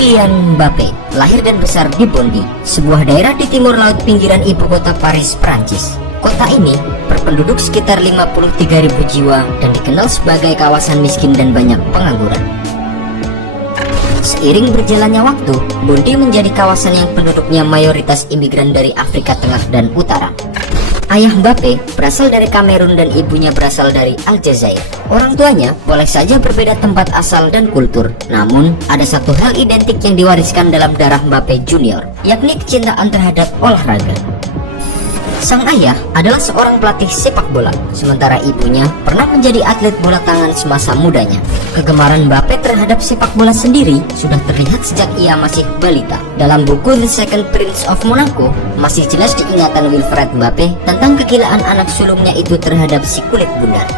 Kylian Mbappé lahir dan besar di Bondy, sebuah daerah di timur laut pinggiran ibu kota Paris, Prancis. Kota ini berpenduduk sekitar 53.000 jiwa dan dikenal sebagai kawasan miskin dan banyak pengangguran. Seiring berjalannya waktu, Bondy menjadi kawasan yang penduduknya mayoritas imigran dari Afrika Tengah dan Utara. Ayah Mbappé berasal dari Kamerun dan ibunya berasal dari Aljazair. Orang tuanya boleh saja berbeda tempat asal dan kultur, namun ada satu hal identik yang diwariskan dalam darah Mbappé Junior, yakni kecintaan terhadap olahraga. Sang ayah adalah seorang pelatih sepak bola, sementara ibunya pernah menjadi atlet bola tangan semasa mudanya. Kegemaran Mbappé terhadap sepak bola sendiri sudah terlihat sejak ia masih balita. Dalam buku The Second Prince of Monaco, masih jelas diingatan Wilfred Mbappé tentang kegilaan anak sulungnya itu terhadap si kulit bundar.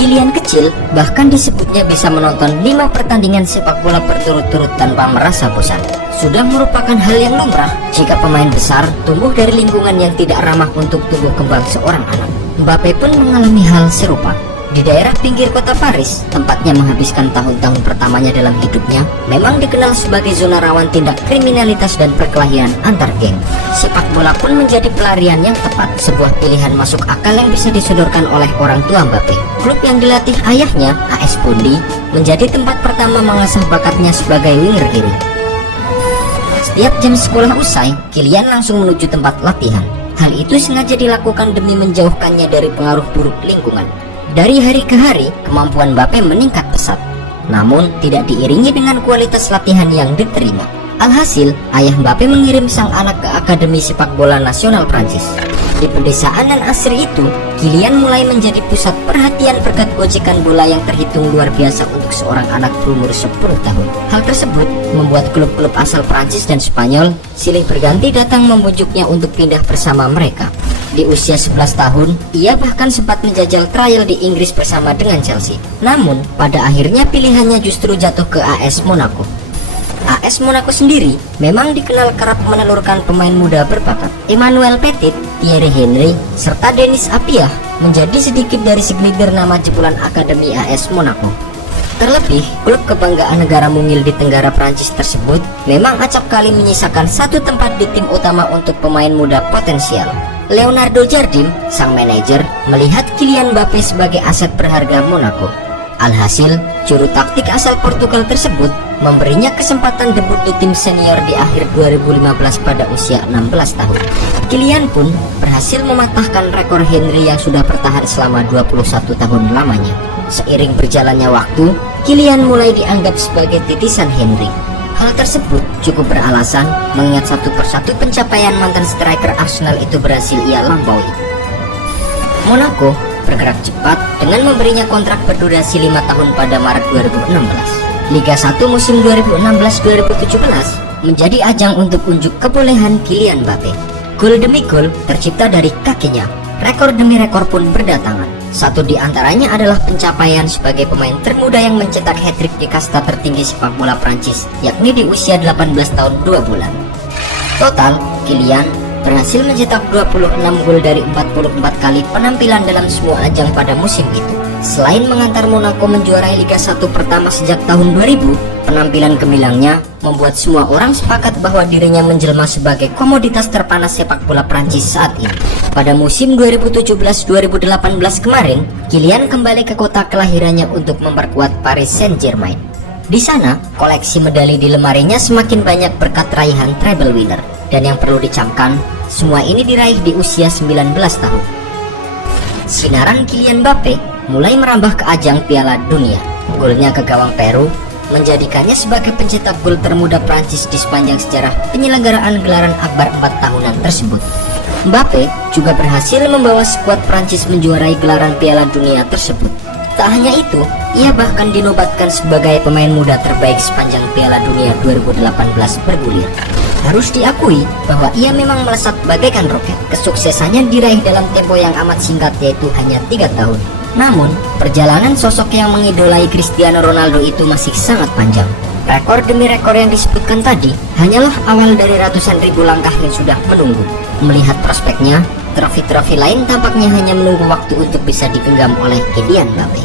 Kylian kecil bahkan disebutnya bisa menonton 5 pertandingan sepak bola berturut-turut tanpa merasa bosan. Sudah merupakan hal yang lumrah jika pemain besar tumbuh dari lingkungan yang tidak ramah untuk tumbuh kembang seorang anak. Mbappé pun mengalami hal serupa. Di daerah pinggir kota Paris, tempatnya menghabiskan tahun-tahun pertamanya dalam hidupnya, memang dikenal sebagai zona rawan tindak kriminalitas dan perkelahian antar geng. Sepak bola pun menjadi pelarian yang tepat, sebuah pilihan masuk akal yang bisa disodorkan oleh orang tua Mbappé. Klub yang dilatih ayahnya, AS Bondy, menjadi tempat pertama mengasah bakatnya sebagai winger kiri. Setiap jam sekolah usai, Kylian langsung menuju tempat latihan. Hal itu sengaja dilakukan demi menjauhkannya dari pengaruh buruk lingkungan. Dari hari ke hari, kemampuan Mbappé meningkat pesat, namun tidak diiringi dengan kualitas latihan yang diterima. Alhasil, ayah Mbappé mengirim sang anak ke Akademi Sepak Bola Nasional Prancis. Di pedesaan dan asri itu, Kylian mulai menjadi pusat perhatian berkat gocekan bola yang terhitung luar biasa untuk seorang anak berumur 10 tahun. Hal tersebut membuat klub-klub asal Prancis dan Spanyol silih berganti datang membujuknya untuk pindah bersama mereka. Di usia 11 tahun, ia bahkan sempat menjajal trial di Inggris bersama dengan Chelsea. Namun, pada akhirnya pilihannya justru jatuh ke AS Monaco. AS Monaco sendiri memang dikenal kerap menelurkan pemain muda berbakat. Emmanuel Petit, Thierry Henry, serta Denis Appiah menjadi sedikit dari segelintir nama jebolan Akademi AS Monaco. Terlebih, klub kebanggaan negara mungil di Tenggara Prancis tersebut memang acap kali menyisakan satu tempat di tim utama untuk pemain muda potensial. Leonardo Jardim, sang manajer, melihat Kylian Mbappé sebagai aset berharga Monaco. Alhasil, juru taktik asal Portugal tersebut memberinya kesempatan debut di tim senior di akhir 2015 pada usia 16 tahun. Kylian pun berhasil mematahkan rekor Henry yang sudah bertahan selama 21 tahun lamanya. Seiring berjalannya waktu, Kylian mulai dianggap sebagai titisan Henry. Hal tersebut cukup beralasan mengingat satu persatu pencapaian mantan striker Arsenal itu berhasil ia lampaui. Monaco bergerak cepat dengan memberinya kontrak berdurasi 5 tahun pada Maret 2016. Liga 1 musim 2016-2017 menjadi ajang untuk unjuk kebolehan Kylian Mbappé. Gol demi gol tercipta dari kakinya. Rekor demi rekor pun berdatangan. Satu di antaranya adalah pencapaian sebagai pemain termuda yang mencetak hat-trick di kasta tertinggi sepak bola Prancis, yakni di usia 18 tahun 2 bulan. Total, Kylian berhasil mencetak 26 gol dari 44 kali penampilan dalam semua ajang pada musim itu. Selain mengantar Monaco menjuarai Liga 1 pertama sejak tahun 2000, penampilan gemilangnya membuat semua orang sepakat bahwa dirinya menjelma sebagai komoditas terpanas sepak bola Prancis saat ini. Pada musim 2017-2018 kemarin, Kylian kembali ke kota kelahirannya untuk memperkuat Paris Saint-Germain. Di sana, koleksi medali di lemarinya semakin banyak berkat raihan treble winner. Dan yang perlu dicamkan, semua ini diraih di usia 19 tahun. Sinaran Kylian Mbappé mulai merambah ke ajang Piala Dunia. Golnya ke gawang Peru menjadikannya sebagai pencetak gol termuda Prancis di sepanjang sejarah penyelenggaraan gelaran akbar 4 tahunan tersebut. Mbappé juga berhasil membawa skuad Prancis menjuarai gelaran Piala Dunia tersebut. Tak hanya itu, ia bahkan dinobatkan sebagai pemain muda terbaik sepanjang Piala Dunia 2018 bergulir. Harus diakui bahwa ia memang melesat bagaikan roket. Kesuksesannya diraih dalam tempo yang amat singkat, yaitu hanya 3 tahun. Namun, perjalanan sosok yang mengidolai Cristiano Ronaldo itu masih sangat panjang. Rekor demi rekor yang disebutkan tadi hanyalah awal dari ratusan ribu langkah yang sudah menunggu. Melihat prospeknya, trofi-trofi lain tampaknya hanya menunggu waktu untuk bisa digenggam oleh Kylian Mbappé.